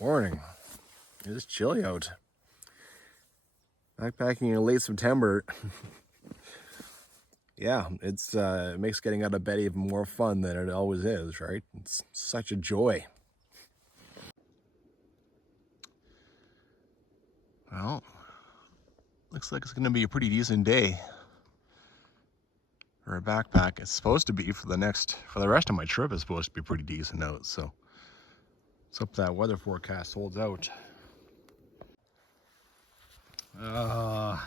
Morning. It's chilly out. Backpacking in late September. Yeah, it makes getting out of bed even more fun than it always is, right? It's such a joy. Well, looks like it's going to be a pretty decent day for a backpack. It's supposed to be for the rest of my trip. It's supposed to be pretty decent out, so let's hope that weather forecast holds out. I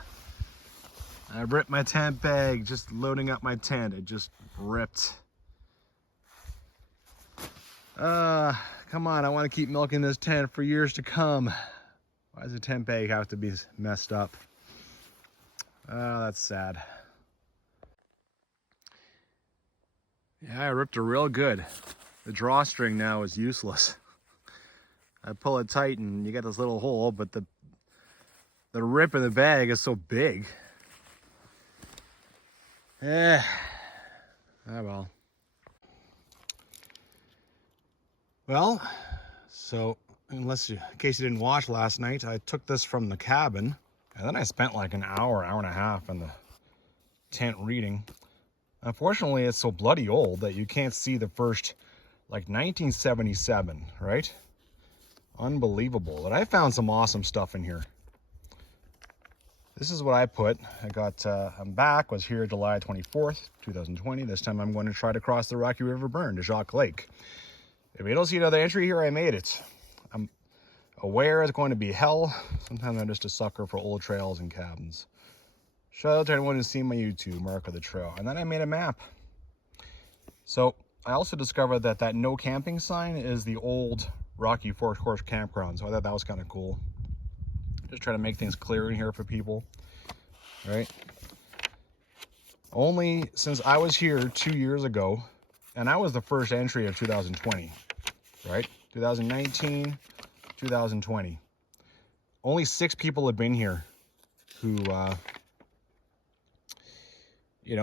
ripped my tent bag, just loading up my tent. It just ripped. Come on, I want to keep milking this tent for years to come. Why does the tent bag have to be messed up? Oh, that's sad. Yeah, I ripped it real good. The drawstring now is useless. I pull it tight and you get this little hole, but the rip in the bag is so big. Oh well. Well, so in case you didn't watch last night, I took this from the cabin and then I spent like an hour and a half in the tent reading. Unfortunately, it's so bloody old that you can't see the first, like 1977, right? Unbelievable. But I found some awesome stuff in here. This is what I put. I'm back, was here July 24th, 2020. This time I'm going to try to cross the Rocky River burn to Jacques Lake. If you don't see another entry here, I made it. I'm aware it's going to be hell. Sometimes I'm just a sucker for old trails and cabins. Shout out to anyone who's seen my YouTube, Mark of the Trail. And then I made a map. So I also discovered that no camping sign is the old Rocky Fork Horse campground. So I thought that was kind of cool. Just try to make things clear in here for people, right? Only since I was here 2 years ago, and I was the first entry of 2020, right? 2019, 2020. Only 6 people have been here who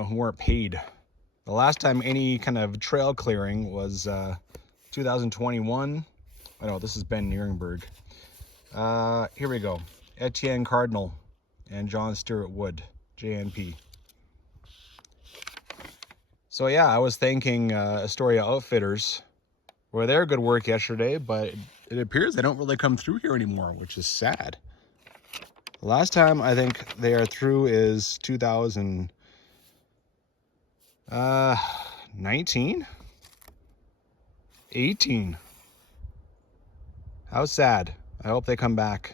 weren't paid. The last time any kind of trail clearing was 2021. I know this is Ben Nierenberg. Here we go. Etienne Cardinal and John Stewart Wood, JNP. So yeah, I was thanking Astoria Outfitters for their good work yesterday, but it appears they don't really come through here anymore, which is sad. The last time I think they are through is 2019? 18. How sad. I hope they come back.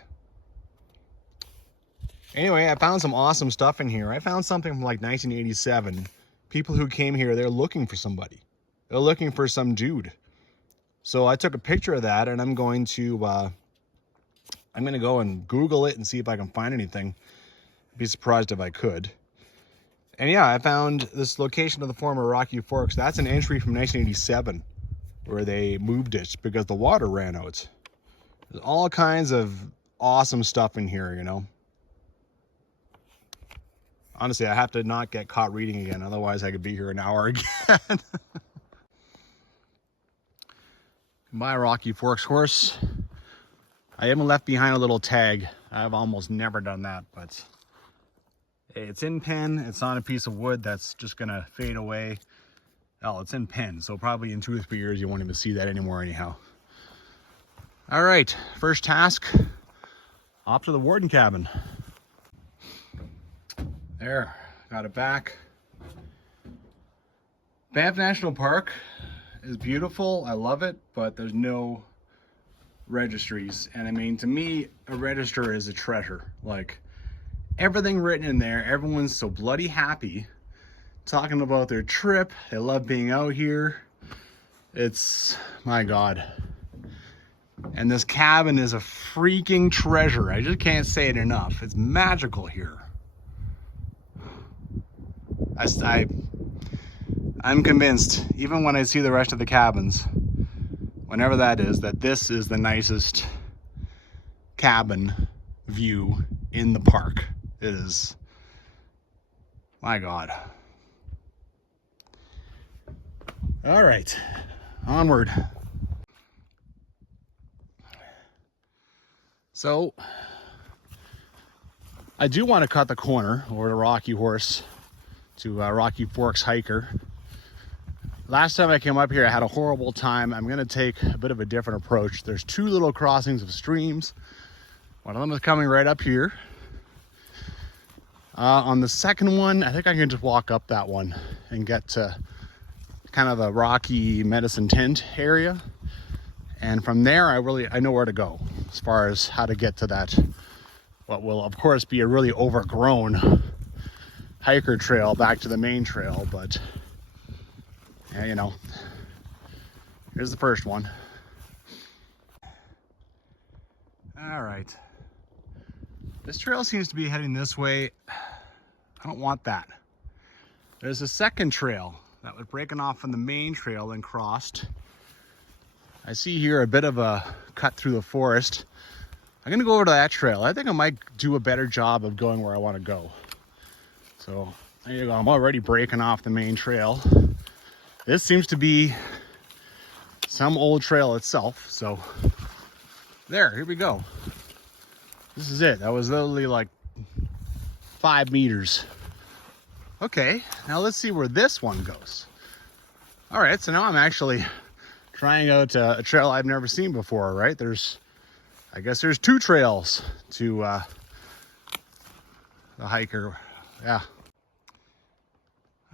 Anyway, I found some awesome stuff in here. I found something from like 1987. People who came here, they're looking for somebody. They're looking for some dude. So I took a picture of that and I'm going to go and Google it and see if I can find anything. I'd be surprised if I could. And yeah, I found this location of the former Rocky Forks. That's an entry from 1987 where they moved it because the water ran out. There's all kinds of awesome stuff in here, you know. Honestly, I have to not get caught reading again. Otherwise, I could be here an hour again. My Rocky Forks horse. I even left behind a little tag. I've almost never done that, but it's in pen. It's on a piece of wood that's just going to fade away. Oh, it's in pen. So probably in 2 or 3 years, you won't even see that anymore anyhow. All right, first task, off to the Warden cabin. There, got it back. Banff National Park is beautiful. I love it, but there's no registries. And I mean, to me, a register is a treasure. Like, everything written in there, everyone's so bloody happy, talking about their trip. They love being out here. It's, my God. And this cabin is a freaking treasure. I just can't say it enough. It's magical here. I'm convinced, even when I see the rest of the cabins, whenever that is, that this is the nicest cabin view in the park. It is, my God. All right, onward. So I do want to cut the corner over to Rocky Horse to Rocky Forks Hiker. Last time I came up here, I had a horrible time. I'm going to take a bit of a different approach. There's two little crossings of streams. One of them is coming right up here. On the second one, I think I can just walk up that one and get to kind of the Rocky Medicine Tent area. And from there, I know where to go as far as how to get to that, what will of course be a really overgrown hiker trail back to the main trail. But yeah, you know, here's the first one. All right. This trail seems to be heading this way. I don't want that. There's a second trail that was breaking off from the main trail and crossed. I see here a bit of a cut through the forest. I'm gonna go over to that trail. I think I might do a better job of going where I want to go. So there you go. I'm already breaking off the main trail. This seems to be some old trail itself. So here we go. This is it. That was literally like 5 meters. Okay, now let's see where this one goes. All right, so now I'm actually trying out a trail I've never seen before, right? I guess there's 2 trails to the hiker. Yeah.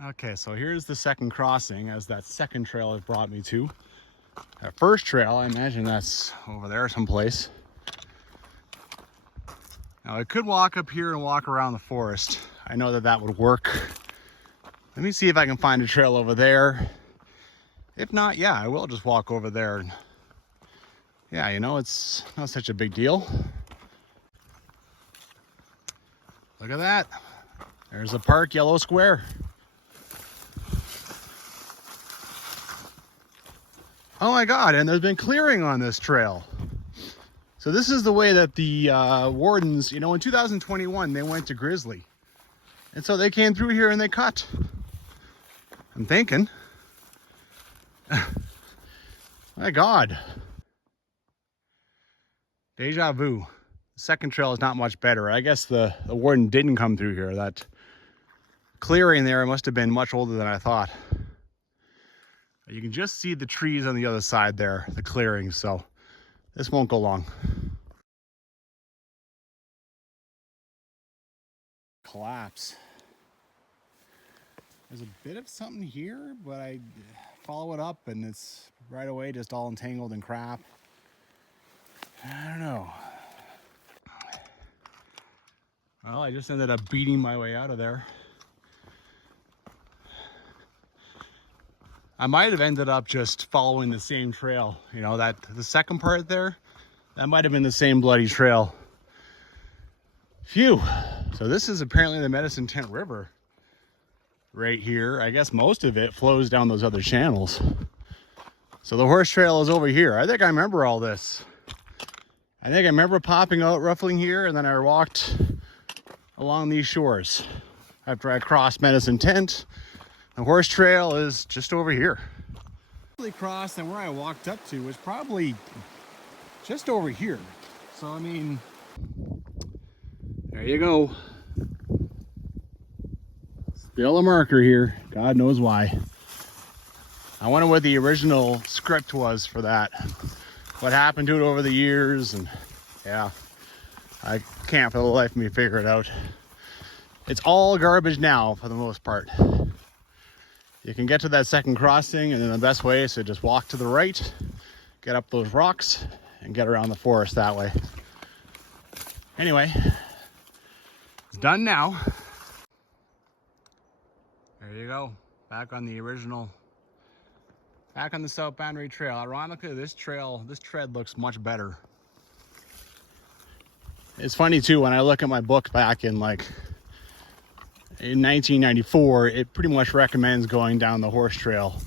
Okay, so here's the second crossing as that second trail has brought me to. That first trail, I imagine that's over there someplace. Now I could walk up here and walk around the forest. I know that would work. Let me see if I can find a trail over there. If not, yeah, I will just walk over there. Yeah, you know, it's not such a big deal. Look at that. There's the park yellow square. Oh my God, and there's been clearing on this trail. So this is the way that the wardens, you know, in 2021, they went to Grizzly. And so they came through here and they cut. I'm thinking, my God. Deja vu. The second trail is not much better. I guess the warden didn't come through here. That clearing there must have been much older than I thought. You can just see the trees on the other side there, the clearing, so this won't go long. Collapse. There's a bit of something here, but I follow it up and it's right away just all entangled in crap. I don't know. Well, I just ended up beating my way out of there. I might have ended up just following the same trail. You know, the second part there, that might have been the same bloody trail. Phew. So this is apparently the Medicine Tent River right here. I guess most of it flows down those other channels. So the horse trail is over here. I think I remember all this. I think I remember popping out, ruffling here, and then I walked along these shores. After I crossed Medicine Tent, the horse trail is just over here. Crossed, and where I walked up to was probably just over here. So I mean, there you go. Still a marker here. God knows why. I wonder what the original script was for that. What happened to it over the years, and yeah, I can't for the life of me figure it out. It's all garbage now for the most part. You can get to that second crossing, and then the best way is to just walk to the right, get up those rocks, and get around the forest that way. Anyway, it's done now. There you go, back on the original, back on the South Boundary Trail. Ironically, this tread looks much better. It's funny too, when I look at my book back in 1994, it pretty much recommends going down the horse trail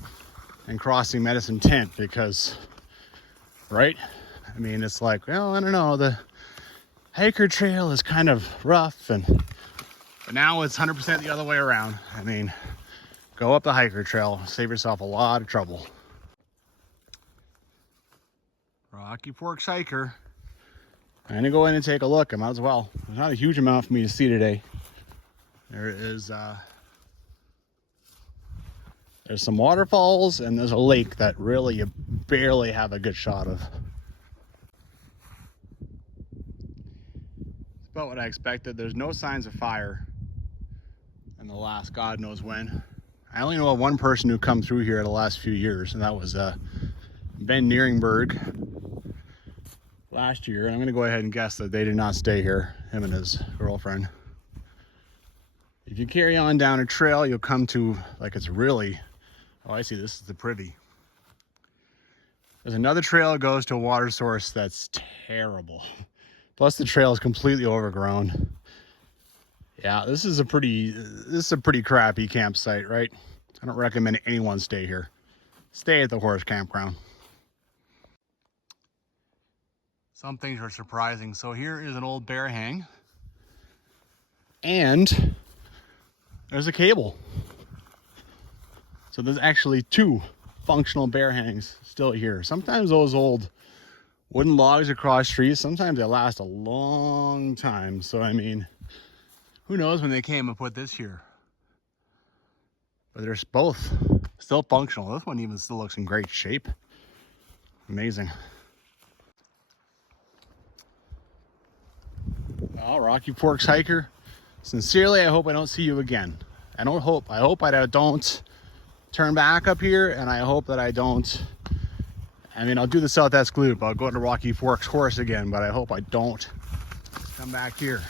and crossing Medicine Tent because, right? I mean, it's like, well, I don't know, the hiker trail is kind of rough, but now it's 100% the other way around. I mean, go up the hiker trail, save yourself a lot of trouble. Rocky Forks hiker. I'm gonna go in and take a look. I might as well. There's not a huge amount for me to see today. There's some waterfalls and there's a lake that really you barely have a good shot of. It's about what I expected. There's no signs of fire in the last God knows when. I only know of one person who come through here the last few years, and that was Ben Nierenberg last year. And I'm gonna go ahead and guess that they did not stay here, him and his girlfriend. If you carry on down a trail, you'll come to, like, it's really, oh, I see, this is the Privy. There's another trail that goes to a water source that's terrible. Plus the trail is completely overgrown. Yeah, this is a pretty crappy campsite, right? I don't recommend anyone stay here. Stay at the horse campground. Some things are surprising. So here is an old bear hang. And there's a cable. So there's actually 2 functional bear hangs still here. Sometimes those old wooden logs across trees, sometimes they last a long time. So I mean, who knows when they came and put this here. But they're both still functional. This one even still looks in great shape. Amazing. Well, Rocky Forks hiker, sincerely, I hope I don't see you again. I hope I don't turn back up here, and I hope that I don't, I mean, I'll do the Southwest Loop. I'll go to Rocky Forks horse again, but I hope I don't come back here.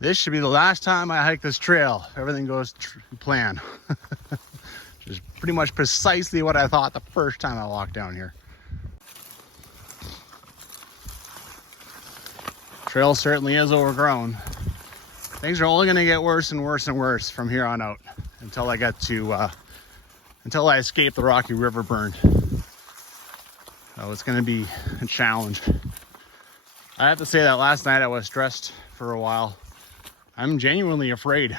This should be the last time I hike this trail. Everything goes to plan. Which is pretty much precisely what I thought the first time I walked down here. Trail certainly is overgrown. Things are only gonna get worse and worse and worse from here on out until I get to, until I escape the Rocky River burn. So it's gonna be a challenge. I have to say that last night I was stressed for a while. I'm genuinely afraid of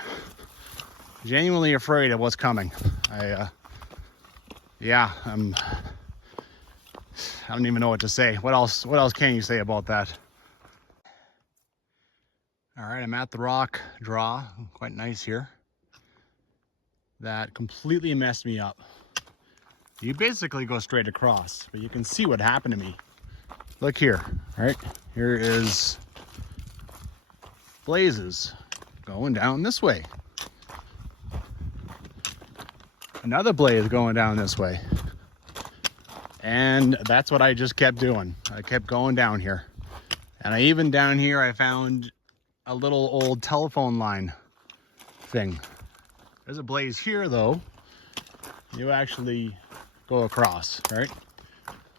what's coming. I don't even know what to say. What else can you say about that? All right, I'm at the rock draw, quite nice here. That completely messed me up. You basically go straight across, but you can see what happened to me. Look here, all right? Here is blazes going down this way. Another blaze going down this way. And that's what I just kept doing. I kept going down here. And I even down here, I found a little old telephone line thing. There's a blaze here though. You actually go across, right?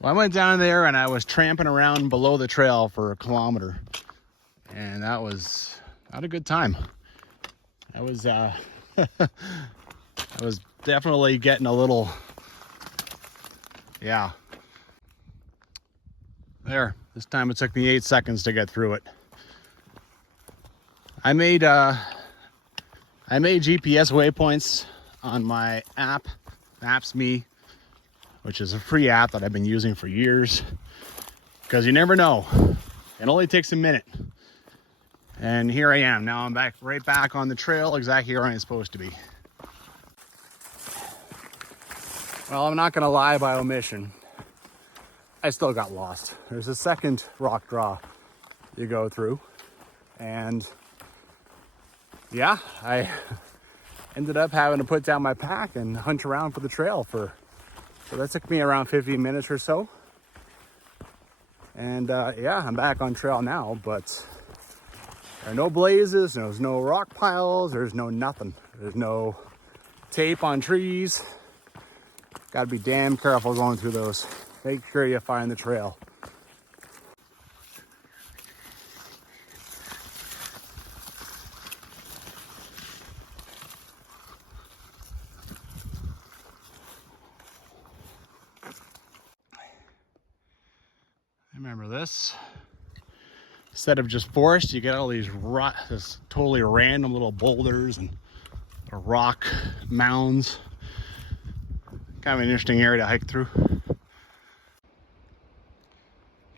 Well, I went down there and I was tramping around below the trail for a kilometer. And that was not a good time. I was I was definitely getting a little, yeah. There, this time it took me 8 seconds to get through it. I made GPS waypoints on my app, Maps.me, which is a free app that I've been using for years. Because you never know. It only takes a minute. And here I am. Now I'm right back on the trail, exactly where I'm supposed to be. Well, I'm not gonna lie by omission. I still got lost. There's a second rock draw you go through. And yeah, I ended up having to put down my pack and hunt around for the trail so that took me around 15 minutes or so. And yeah, I'm back on trail now, but there are no blazes, there's no rock piles, there's no nothing. There's no tape on trees. Gotta be damn careful going through those. Make sure you find the trail. Remember this? Instead of just forest, you get all these this totally random little boulders and rock mounds. Kind of an interesting area to hike through.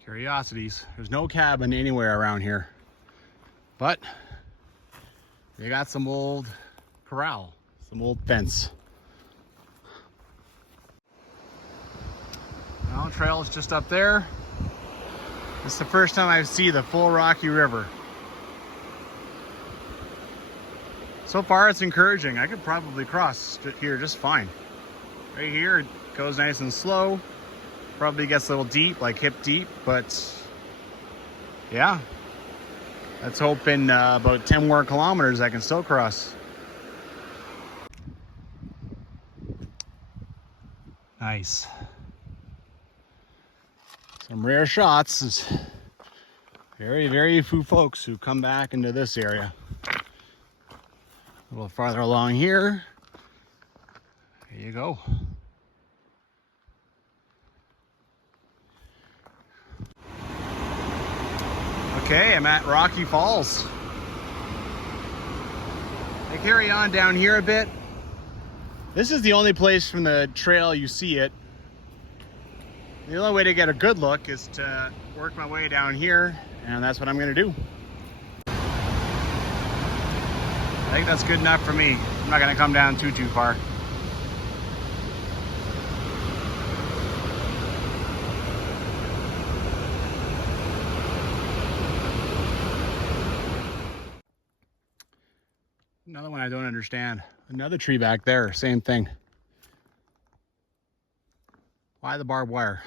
Curiosities. There's no cabin anywhere around here, but they got some old corral, some old fence. Well, trail is just up there. It's the first time I see the full Rocky River. So far it's encouraging. I could probably cross here just fine. Right here it goes nice and slow. Probably gets a little deep, like hip deep, but yeah. Let's hope in about 10 more kilometers I can still cross. Nice. Some rare shots. Is very few folks who come back into this area. A little farther along here. There you go. Okay, I'm at Rocky Falls. I carry on down here a bit. This is the only place from the trail you see it. The only way to get a good look is to work my way down here, and that's what I'm gonna do. I think that's good enough for me. I'm not gonna come down too far. Another one I don't understand. Another tree back there, same thing. Why the barbed wire?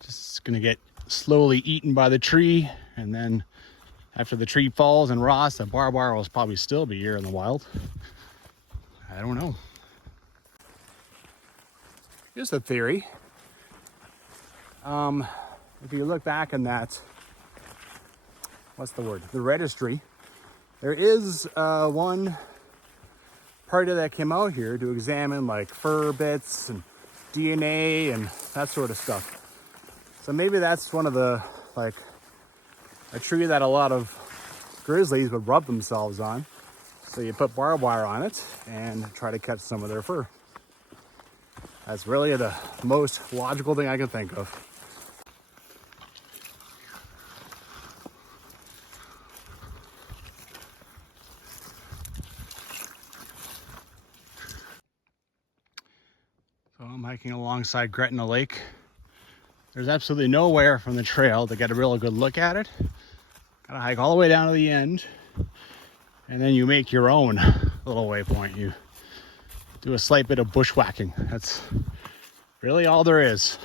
Just gonna get slowly eaten by the tree, and then after the tree falls and rots, the barbed wire will probably still be here in the wild. I don't know. Here's the theory. If you look back in that, what's the word? The registry. There is one party that came out here to examine like fur bits and DNA and that sort of stuff. So maybe that's one of the, like, a tree that a lot of grizzlies would rub themselves on. So you put barbed wire on it and try to catch some of their fur. That's really the most logical thing I can think of. So I'm hiking alongside Gretna Lake. There's absolutely nowhere from the trail to get a real good look at it. Gotta hike all the way down to the end, and then you make your own little waypoint. You do a slight bit of bushwhacking. That's really all there is.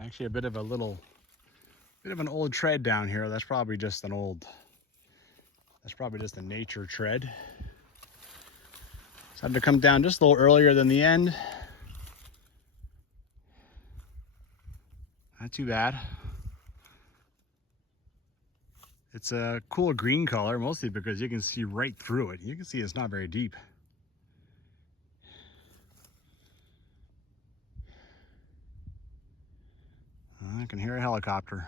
Actually a bit of an old tread down here. That's probably just a nature tread. So I had to come down just a little earlier than the end. Not too bad. It's a cool green color, mostly because you can see right through it. You can see it's not very deep. I can hear a helicopter.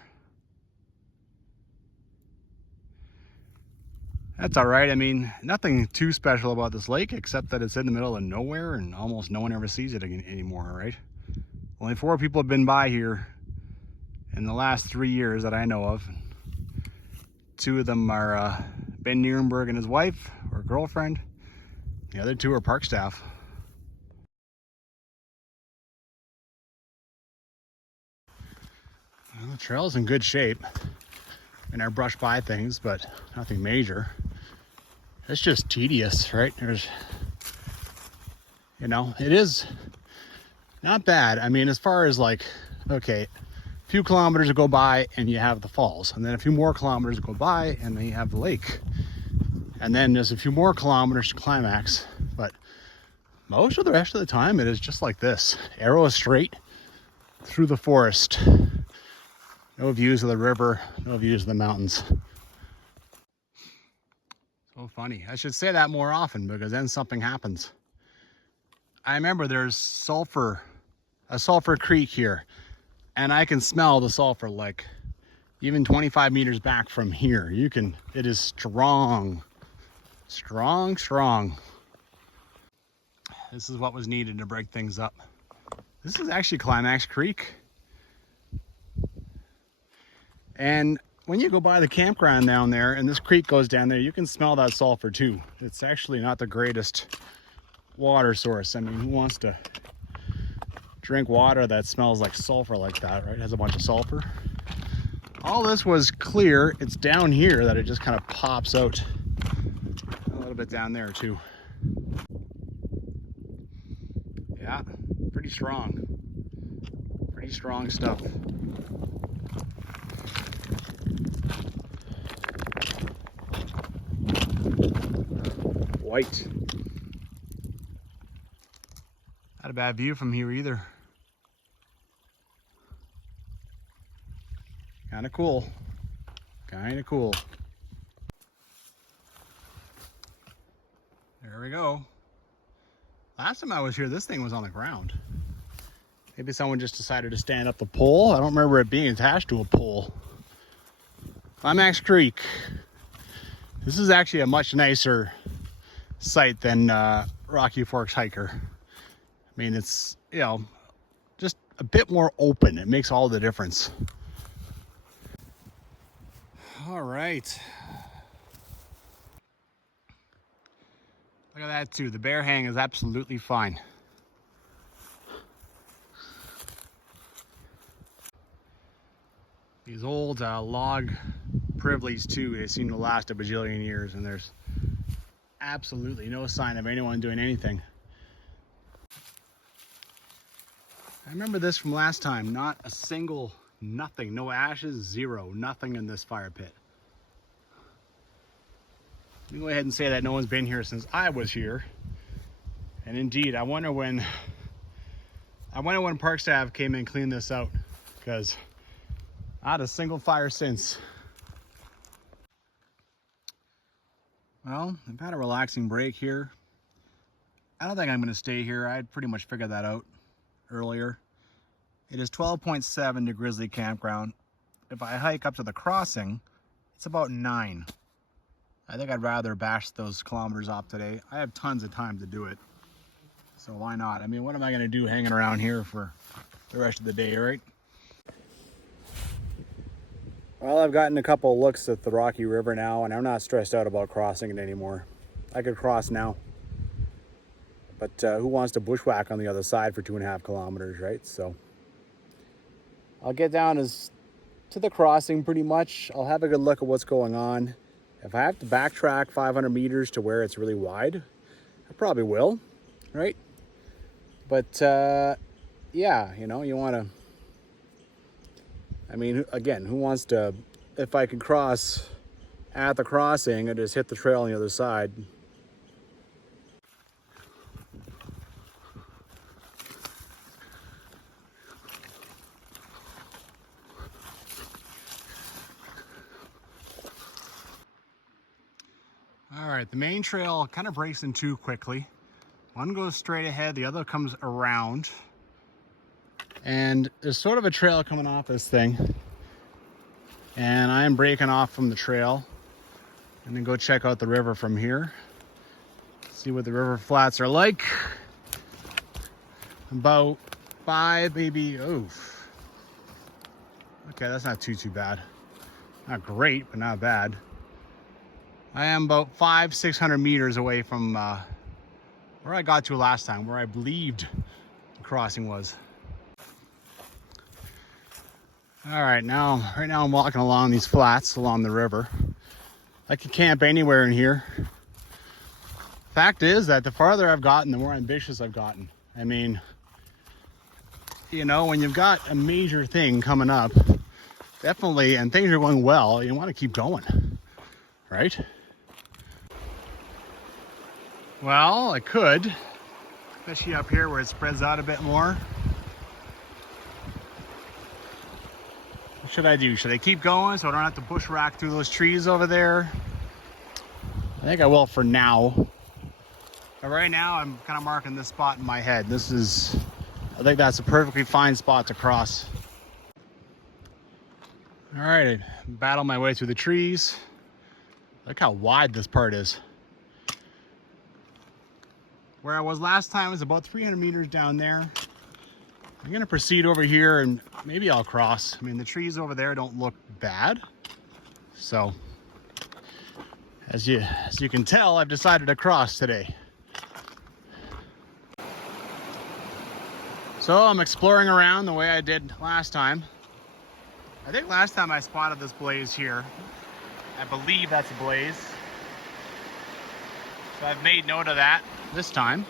That's all right. I mean, nothing too special about this lake, except that it's in the middle of nowhere and almost no one ever sees it anymore, right? Only 4 people have been by here in the last 3 years that I know of. 2 of them are Ben Nierenberg and his wife or girlfriend. The other 2 are park staff. Well, the trail's in good shape. And I brush by things, but nothing major. It's just tedious, right? There's, you know, it is not bad. I mean, as far as like, okay, a few kilometers to go by and you have the falls, and then a few more kilometers to go by and then you have the lake, and then there's a few more kilometers to Climax. But most of the rest of the time it is just like this, arrow straight through the forest. No views of the river, no views of the mountains. So funny. I should say that more often, because then something happens. I remember there's a sulfur creek here, and I can smell the sulfur like even 25 meters back from here. It is strong, strong. This is what was needed to break things up. This is actually Climax Creek. And when you go by the campground down there and this creek goes down there, you can smell that sulfur too. It's actually not the greatest water source. I mean, who wants to drink water that smells like sulfur like that, right? It has a bunch of sulfur. All this was clear. It's down here that it just kind of pops out. A little bit down there too. Yeah, pretty strong. Pretty strong stuff. White. Not a bad view from here either. Kind of cool. Kind of cool. There we go. Last time I was here, this thing was on the ground. Maybe someone just decided to stand up the pole. I don't remember it being attached to a pole. Climax Creek. This is actually a much nicer site than Rocky Forks Hiker. I mean, it's, you know, just a bit more open. It makes all the difference. All right. Look at that too. The bear hang is absolutely fine. These old log privies too, they seem to last a bajillion years, and there's absolutely no sign of anyone doing anything. I remember this from last time. Not a single, nothing, no ashes, zero, nothing in this fire pit. Let me go ahead and say that no one's been here since I was here. And indeed, I wonder when park staff came and cleaned this out, because not a single fire since. Well, I've had a relaxing break here. I don't think I'm going to stay here. I'd pretty much figured that out earlier. It is 12.7 to Grizzly Campground. If I hike up to the crossing, it's about 9. I think I'd rather bash those kilometers off today. I have tons of time to do it, so why not? I mean, what am I going to do hanging around here for the rest of the day, right? Well, I've gotten a couple looks at the Rocky River now, and I'm not stressed out about crossing it anymore. I could cross now. But who wants to bushwhack on the other side for 2.5 kilometers, right? So I'll get down to the crossing pretty much. I'll have a good look at what's going on. If I have to backtrack 500 meters to where it's really wide, I probably will, right? But yeah, you know, you want to, I mean, again, who wants to, if I can cross at the crossing and just hit the trail on the other side. All right, the main trail kind of breaks in two quickly. One goes straight ahead, the other comes around. And there's sort of a trail coming off this thing. And I am breaking off from the trail. And then go check out the river from here. See what the river flats are like. About 5, maybe, oof. Okay, that's not too bad. Not great, but not bad. I am about 500-600 meters away from where I got to last time, where I believed the crossing was. All right, right now I'm walking along these flats along the river. I could camp anywhere in here. Fact is that the farther I've gotten, the more ambitious I've gotten. I mean, you know, when you've got a major thing coming up, definitely, and things are going well, you want to keep going, right? Well, I could, especially up here where it spreads out a bit more. What should I do? Should I keep going so I don't have to bushwhack through those trees over there? I think I will for now. But right now I'm kind of marking this spot in my head. This is, I think that's a perfectly fine spot to cross. All right, I battle my way through the trees. Look how wide this part is. Where I was last time was about 300 meters down there. I'm gonna proceed over here and maybe I'll cross. I mean, the trees over there don't look bad. So, as you can tell, I've decided to cross today. So I'm exploring around the way I did last time. I think last time I spotted this blaze here. I believe that's a blaze. So I've made note of that this time.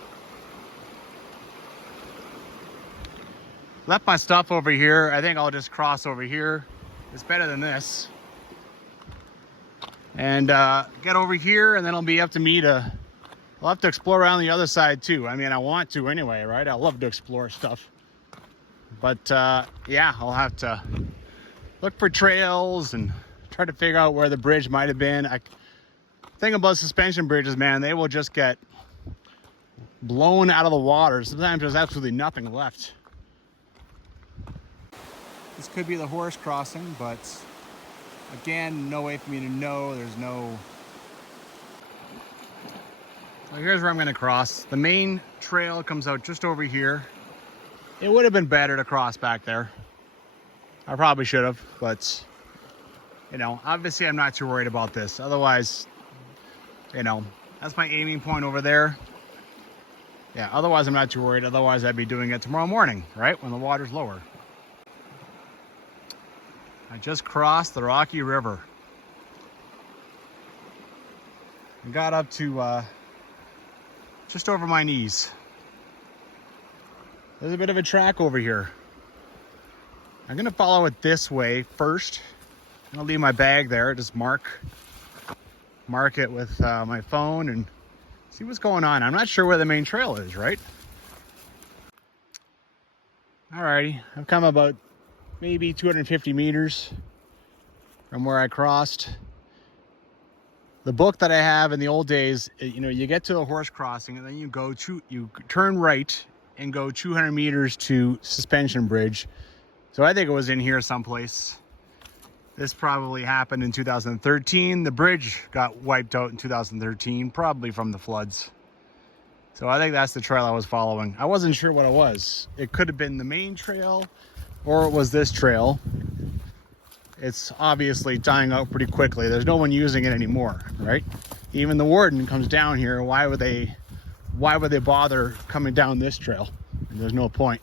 Left my stuff over here. I think I'll just cross over here. It's better than this. And get over here, and then it'll be up to me to... I'll have to explore around the other side too. I mean, I want to anyway, right? I love to explore stuff. But yeah, I'll have to look for trails and try to figure out where the bridge might have been. Thing about suspension bridges, man, they will just get blown out of the water. Sometimes there's absolutely nothing left. This could be the horse crossing, but again, no way for me to know. There's no... So here's where I'm gonna cross. The main trail comes out just over here. It would have been better to cross back there. I probably should have, but you know, obviously I'm not too worried about this. Otherwise, you know, that's my aiming point over there. Yeah, otherwise I'm not too worried. Otherwise I'd be doing it tomorrow morning, right? When the water's lower. I just crossed the Rocky River. I got up to just over my knees. There's a bit of a track over here. I'm gonna follow it this way first. I'm gonna leave my bag there, just mark it with my phone and see what's going on. I'm not sure where the main trail is, right? Alrighty, I've come about maybe 250 meters from where I crossed. The book that I have in the old days, you know, you get to a horse crossing and then you turn right and go 200 meters to suspension bridge. So I think it was in here someplace. This probably happened in 2013. The bridge got wiped out in 2013, probably from the floods. So I think that's the trail I was following. I wasn't sure what it was. It could have been the main trail or it was this trail. It's obviously dying out pretty quickly. There's no one using it anymore, right? Even the warden comes down here. Why would they bother coming down this trail? There's no point.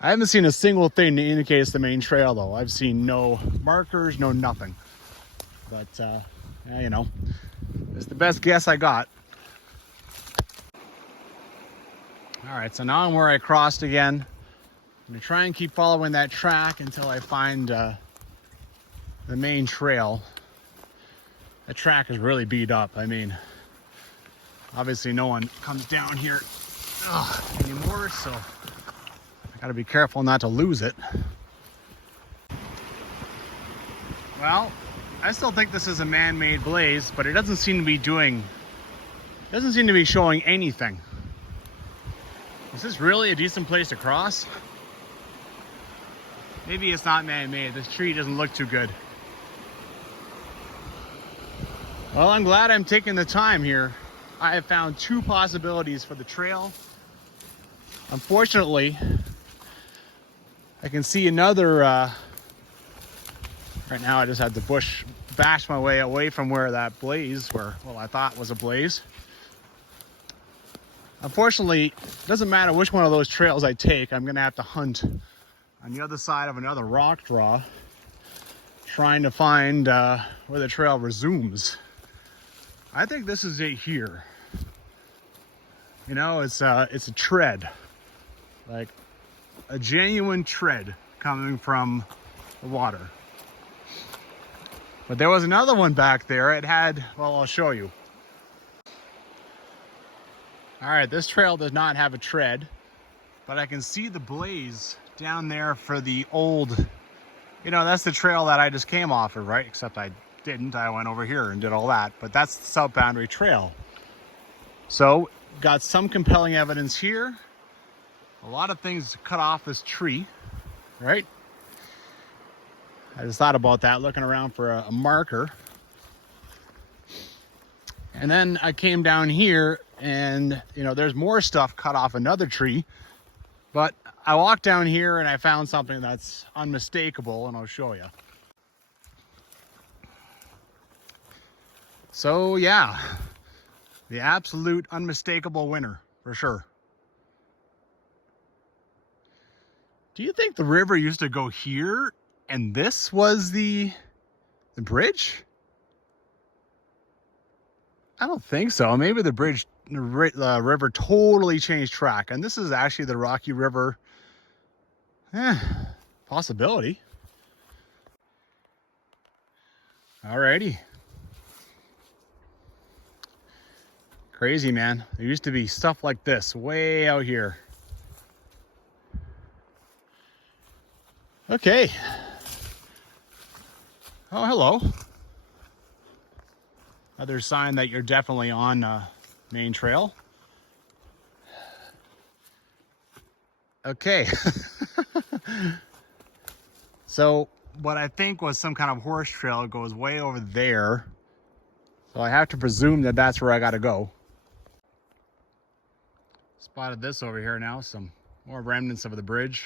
I haven't seen a single thing that indicates the main trail though. I've seen no markers, no nothing. But yeah, you know, it's the best guess I got. All right, so now I'm where I crossed again. I'm gonna try and keep following that track until I find the main trail. The track is really beat up. I mean, obviously no one comes down here anymore, so I gotta be careful not to lose it. Well, I still think this is a man-made blaze, but it doesn't seem to be showing anything. Is this really a decent place to cross? Maybe it's not man-made. This tree doesn't look too good. Well, I'm glad I'm taking the time here. I have found two possibilities for the trail. Unfortunately, I can see another, right now I just had the bush bash my way away from where that blaze, I thought was a blaze. Unfortunately, it doesn't matter which one of those trails I take, I'm gonna have to hunt on the other side of another rock draw, trying to find where the trail resumes. I think this is it here. You know, it's a tread, like a genuine tread coming from the water. But there was another one back there. It had, well, I'll show you. All right, this trail does not have a tread, but I can see the blaze down there for the old, you know, that's the trail that I just came off of, right? Except I didn't. I went over here and did all that, but that's the South Boundary Trail. So got some compelling evidence here. A lot of things cut off this tree, right? I just thought about that, looking around for a marker. And then I came down here and, you know, there's more stuff cut off another tree, but I walked down here and I found something that's unmistakable, and I'll show you. So yeah, the absolute unmistakable winner for sure. Do you think the river used to go here and this was the bridge? I don't think so. Maybe the river totally changed track, and this is actually the Rocky River. Possibility. Alrighty. Crazy, man. There used to be stuff like this way out here. Okay. Oh, hello. Another sign that you're definitely on main trail. Okay. So what I think was some kind of horse trail goes way over there. So I have to presume that that's where I got to go. Spotted this over here now, some more remnants of the bridge.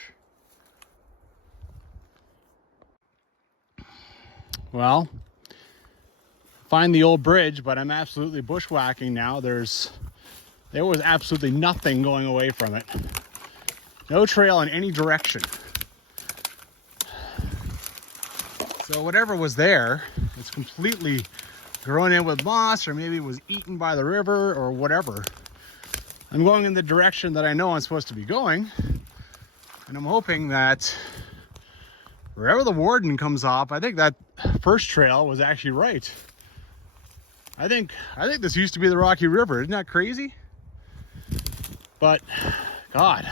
Well, find the old bridge, but I'm absolutely bushwhacking now. There was absolutely nothing going away from it. No trail in any direction. So whatever was there, it's completely grown in with moss, or maybe it was eaten by the river or whatever. I'm going in the direction that I know I'm supposed to be going, and I'm hoping that wherever the warden comes off, I think that first trail was actually right. I think this used to be the Rocky River. Isn't that crazy? But God,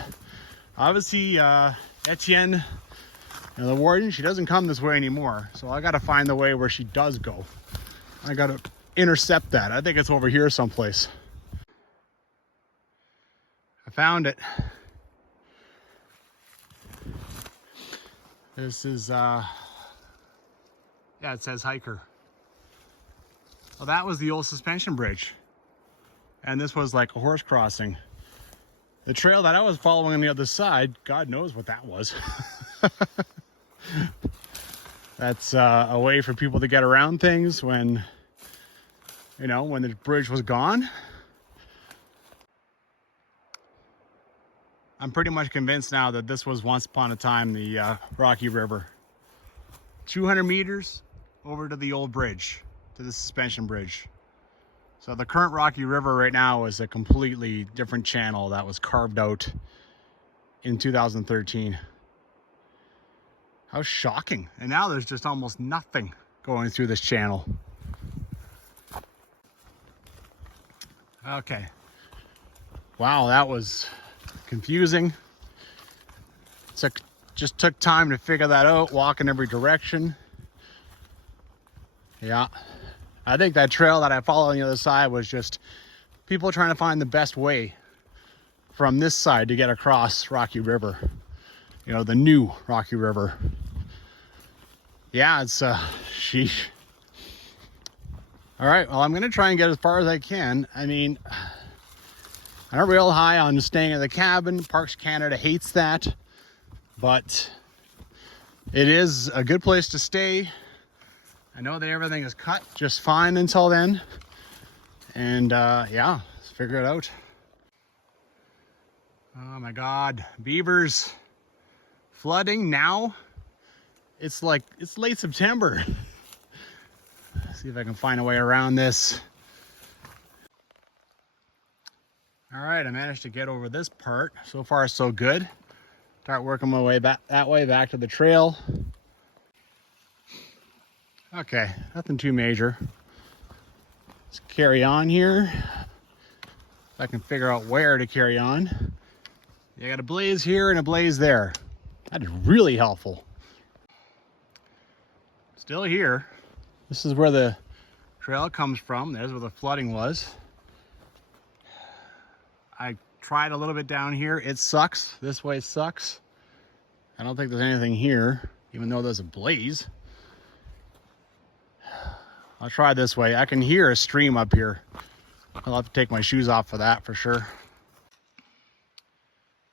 obviously Etienne, the warden, she doesn't come this way anymore. So I got to find the way where she does go. I got to intercept that. I think it's over here someplace. I found it. This is, yeah, it says hiker. Well, that was the old suspension bridge. And this was like a horse crossing. The trail that I was following on the other side, God knows what that was. That's a way for people to get around things when, when the bridge was gone. I'm pretty much convinced now that this was once upon a time the Rocky River. 200 meters over to the old bridge, to the suspension bridge. So the current Rocky River right now is a completely different channel that was carved out in 2013. How shocking. And now there's just almost nothing going through this channel. Okay. Wow, that was confusing. Just took time to figure that out, walk in every direction. Yeah, I think that trail that I followed on the other side was just people trying to find the best way from this side to get across Rocky River. The new Rocky River. Yeah, it's sheesh. All right, well, I'm gonna try and get as far as I can. I mean, I'm not real high on staying at the cabin. Parks Canada hates that, but it is a good place to stay. I know that everything is cut just fine until then. And yeah, let's figure it out. Oh my God, beavers flooding now. It's late September. Let's see if I can find a way around this. All right, I managed to get over this part. So far, so good. Start working my way back that way, back to the trail. Okay, nothing too major. Let's carry on here. If I can figure out where to carry on. You got a blaze here and a blaze there. That is really helpful. Still here. This is where the trail comes from. There's where the flooding was. I tried a little bit down here. It sucks. This way sucks. I don't think there's anything here, even though there's a blaze. I'll try this way. I can hear a stream up here. I'll have to take my shoes off for that for sure.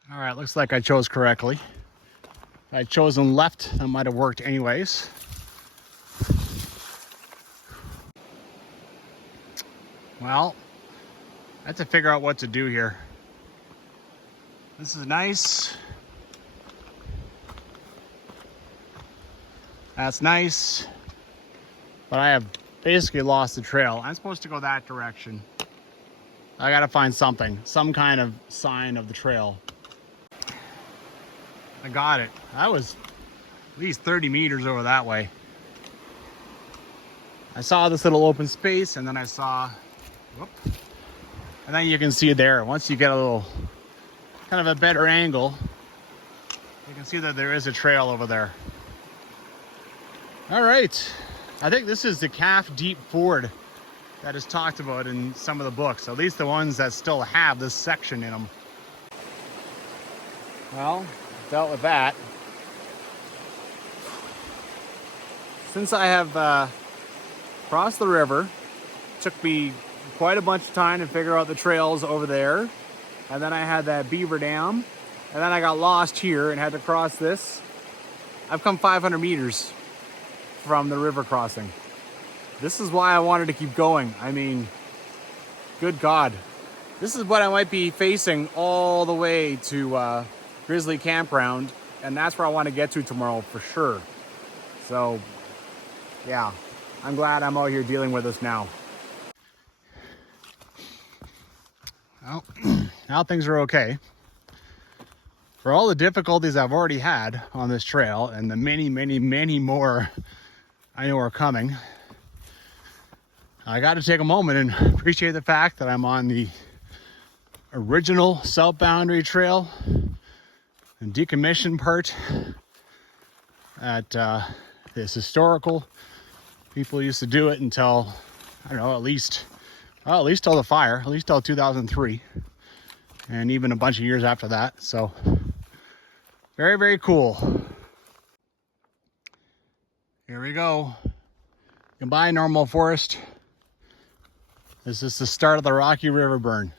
All right, looks like I chose correctly. If I'd chosen left, that might have worked anyways. Well, I have to figure out what to do here. This is nice. That's nice. But I have basically lost the trail. I'm supposed to go that direction. I gotta find something, some kind of sign of the trail. I got it. That was at least 30 meters over that way. I saw this little open space and then I saw, whoop, and then you can see there, once you get a little, kind of a better angle, you can see that there is a trail over there. All right, I think this is the Calf Deep Ford that is talked about in some of the books, at least the ones that still have this section in them. Well, dealt with that. Since I have crossed the river, it took me quite a bunch of time to figure out the trails over there. And then I had that beaver dam. And then I got lost here and had to cross this. I've come 500 meters from the river crossing. This is why I wanted to keep going. I mean, good God. This is what I might be facing all the way to Grizzly Campground. And that's where I want to get to tomorrow for sure. So, yeah, I'm glad I'm out here dealing with this now. Well, now things are okay. For all the difficulties I've already had on this trail and the many, many, many more I know are coming, I got to take a moment and appreciate the fact that I'm on the original South Boundary Trail and decommissioned part at this historical. People used to do it until, I don't know, at least till the fire, at least till 2003, and even a bunch of years after that. So very, very cool. Here we go. Goodbye, normal forest. This is the start of the Rocky River burn.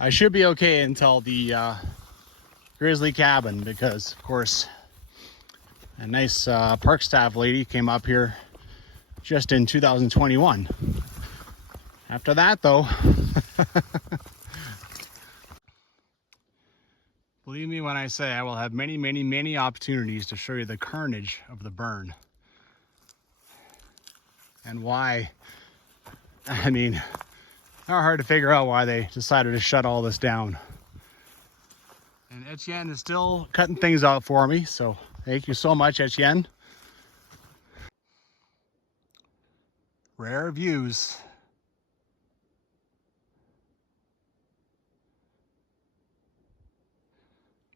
I should be okay until the Grizzly cabin, because of course a nice park staff lady came up here just in 2021. After that though, believe me when I say I will have many, many, many opportunities to show you the carnage of the burn. And why, I mean, not hard to figure out why they decided to shut all this down. And Etienne is still cutting things out for me, so thank you so much, Etienne. Rare views.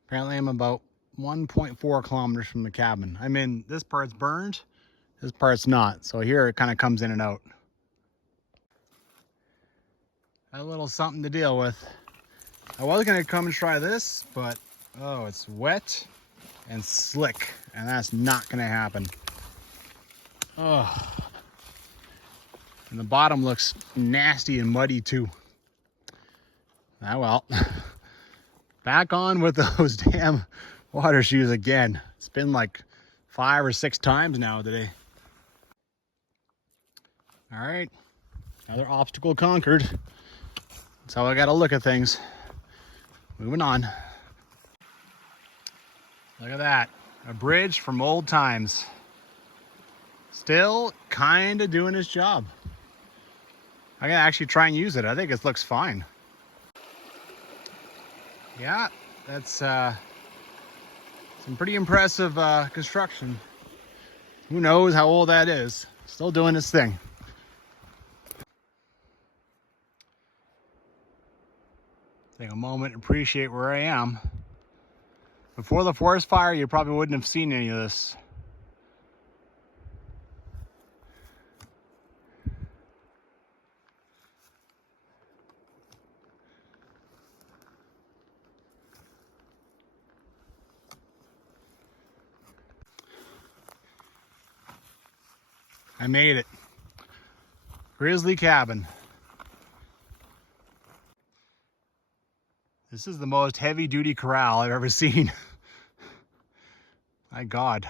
Apparently I'm about 1.4 kilometers from the cabin. I mean, this part's burned, this part's not. So here it kind of comes in and out. A little something to deal with. I was gonna come and try this, but oh, it's wet and slick, and that's not gonna happen. Oh. And the bottom looks nasty and muddy too. Ah well. Back on with those damn water shoes again. It's been like 5 or 6 times now today. All right, another obstacle conquered. That's how I gotta look at things. Moving on. Look at that, a bridge from old times. Still kinda doing its job. I'm gonna actually try and use it. I think it looks fine. Yeah, that's some pretty impressive construction. Who knows how old that is? Still doing its thing. Take a moment and appreciate where I am. Before the forest fire, you probably wouldn't have seen any of this. I made it. Grizzly cabin. This is the most heavy-duty corral I've ever seen. My God.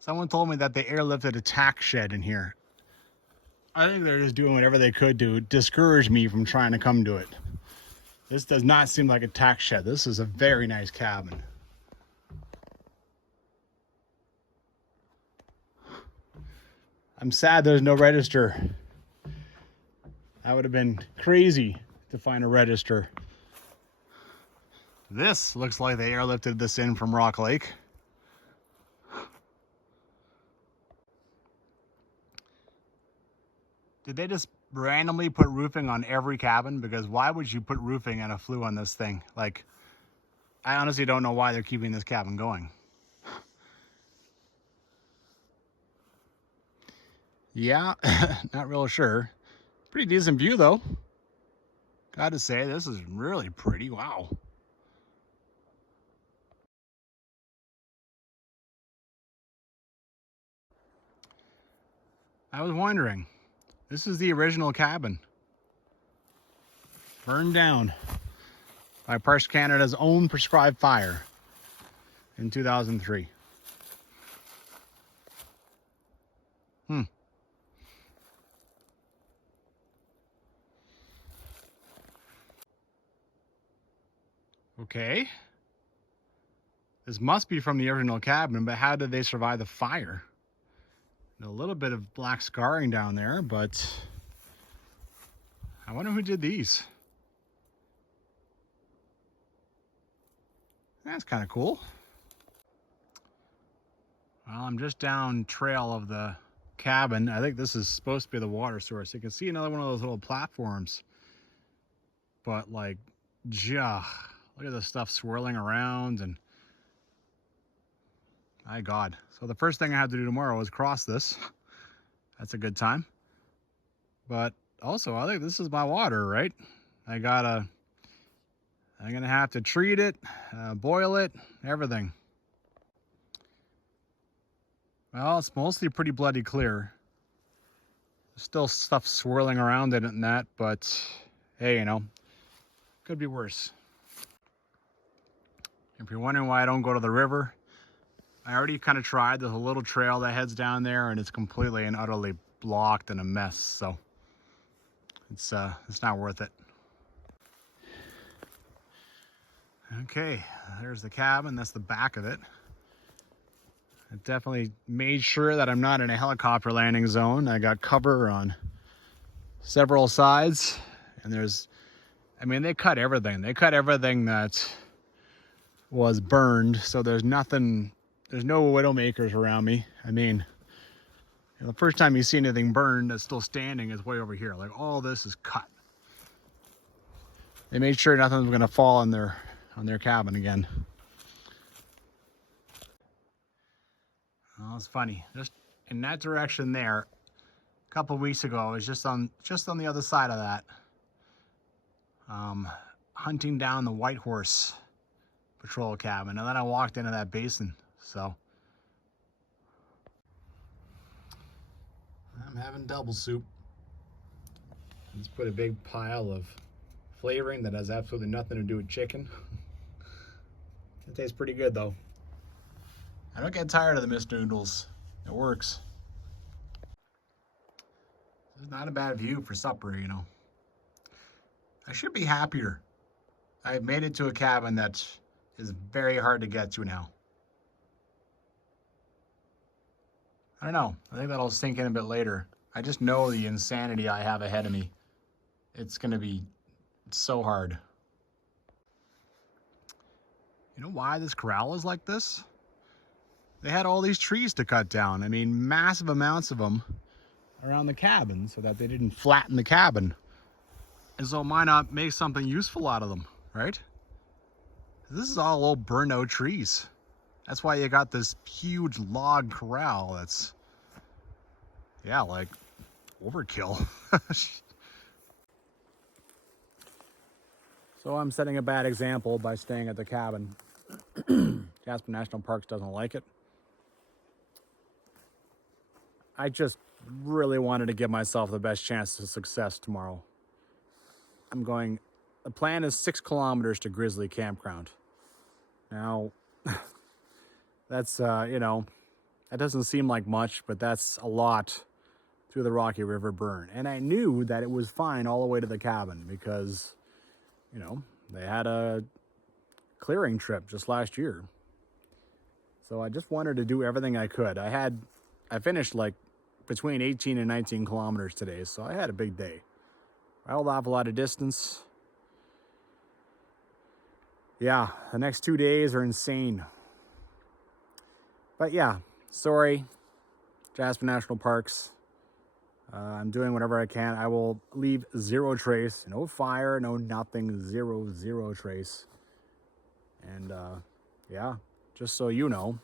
Someone told me that they airlifted a tack shed in here. I think they're just doing whatever they could to discourage me from trying to come to it. This does not seem like a tack shed. This is a very nice cabin. I'm sad there's no register. That would have been crazy to find a register. This looks like they airlifted this in from Rock Lake. Did they just randomly put roofing on every cabin? Because why would you put roofing and a flue on this thing? Like, I honestly don't know why they're keeping this cabin going. Yeah, not real sure. Pretty decent view though. Gotta say, this is really pretty. Wow. I was wondering, this is the original cabin. Burned down by Parks Canada's own prescribed fire in 2003. Okay. This must be from the original cabin, but how did they survive the fire? A little bit of black scarring down there, but I wonder who did these. That's kind of cool. Well, I'm just down trail of the cabin. I think this is supposed to be the water source. You can see another one of those little platforms, but like, look at the stuff swirling around, and my God. So the first thing I have to do tomorrow is cross this. That's a good time. But also, I think this is my water, right? I'm gonna have to treat it, boil it, everything. Well, it's mostly pretty bloody clear. There's still stuff swirling around in it and that, but hey, you know, could be worse. If you're wondering why I don't go to the river, I already kind of tried. There's a little trail that heads down there, and it's completely and utterly blocked and a mess, so it's not worth it. Okay, there's the cabin. That's the back of it. I definitely made sure that I'm not in a helicopter landing zone. I got cover on several sides, and they cut everything. They cut everything that was burned, so there's no widowmakers around me. I mean, the first time you see anything burned that's still standing is way over here. Like, all this is cut. They made sure nothing was going to fall on their cabin again. Oh, it's funny. Just in that direction there, a couple weeks ago, I was just on the other side of that, hunting down the White Horse Patrol Cabin, and then I walked into that basin. So I'm having double soup. Let's put a big pile of flavoring that has absolutely nothing to do with chicken. It tastes pretty good though. I don't get tired of the mixed noodles. It works. This is not a bad view for supper, you know. I should be happier. I've made it to a cabin that is very hard to get to now. I don't know. I think that'll sink in a bit later. I just know the insanity I have ahead of me. It's going to be so hard. You know why this corral is like this? They had all these trees to cut down. I mean, massive amounts of them around the cabin so that they didn't flatten the cabin. And so why not make something useful out of them, right? This is all old burned out trees. That's why you got this huge log corral that's, yeah, like overkill. So I'm setting a bad example by staying at the cabin. Jasper National Parks doesn't like it. I just really wanted to give myself the best chance of success tomorrow. The plan is 6 kilometers to Grizzly Campground. Now, that's, that doesn't seem like much, but that's a lot through the Rocky River burn. And I knew that it was fine all the way to the cabin because, they had a clearing trip just last year. So I just wanted to do everything I could. I finished like between 18 and 19 kilometers today, so I had a big day. Rattled off a lot of distance. Yeah, the next 2 days are insane. But yeah, sorry, Jasper National Parks. I'm doing whatever I can. I will leave zero trace. No fire, no nothing. Zero trace. And yeah, just so you know,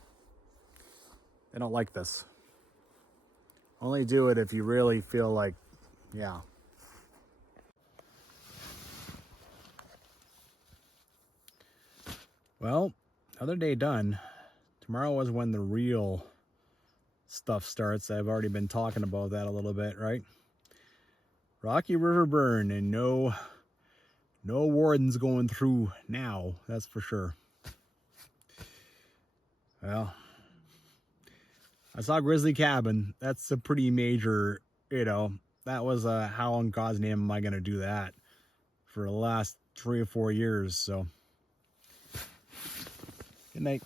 they don't like this. Only do it if you really feel like, yeah. Well, another day done. Tomorrow is when the real stuff starts. I've already been talking about that a little bit, right? Rocky River burn, and no wardens going through now, that's for sure. Well, I saw Grizzly Cabin. That's a pretty major, that was how in God's name am I going to do that for the last 3 or 4 years, so. Good night.